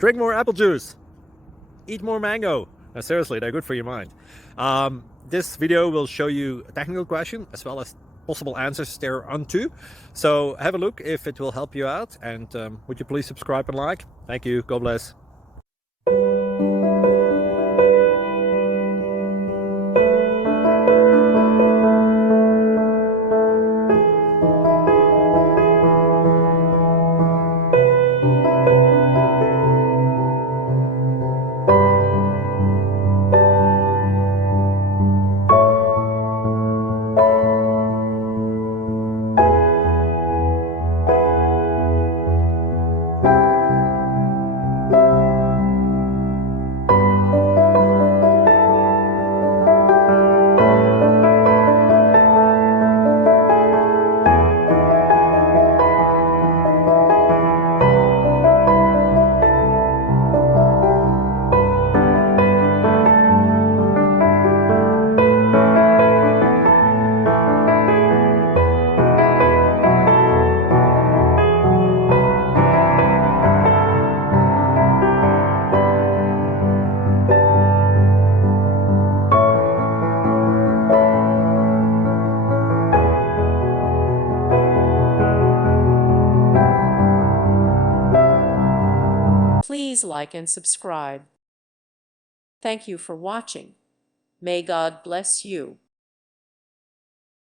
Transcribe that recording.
Drink more apple juice. Eat more mango. No, seriously, they're good for your mind. This video will show you a technical question as well as possible answers thereunto. So have a look if it will help you out, and would you please subscribe and like? Thank you. God bless. Please like and subscribe. Thank you for watching. May God bless you.